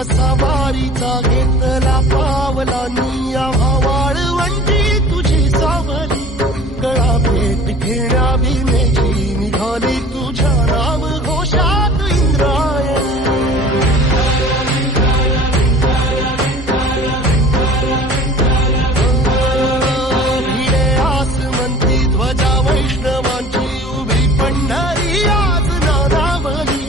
वसा वारीचा घेतला पावलांनी आम्हा वाळवंटी तुझी सावली कळा भेट घेण्या भीमेची निघाली तुझ्या नाम घोषात इंद्रायणी भिडे आसमंती ध्वजा वैष्णवांची उभी पंढरी आज नादावली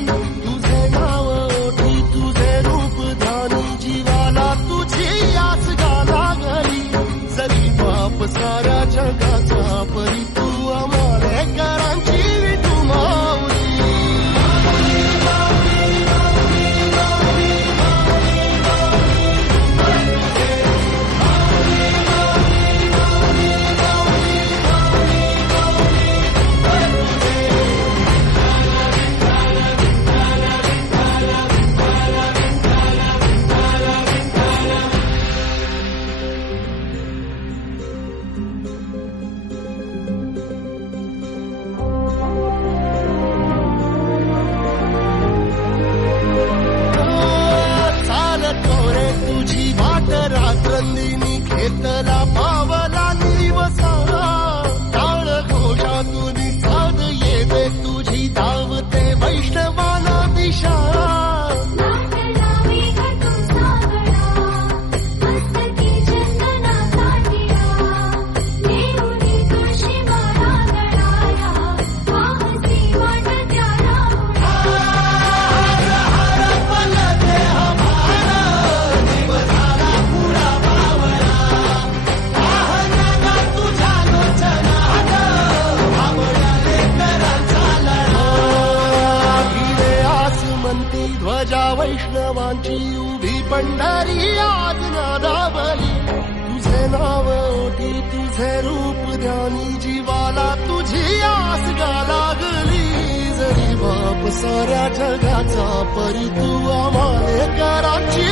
तुझे नाव ओठी तुझे रूप ध्यानी जीवाला तुझी आस लागली जरी बाप साऱ्या जगाचा परी तू आमालेकरांची विठू माऊली तुझी वाट रात्रंदिनी घेतला पावला निवसा टाळ घोषातून साध येते तुझी धावते वैष्णवाला दिशा ध्वजा वैष्णवांची उभी पंढरी आज नादावली तुझे नाव ओठी तुझे रूप ध्यानी जीवाला तुझी आस लागली जरी बाप साऱ्या जगाचा परी तू आम्हालेकरांची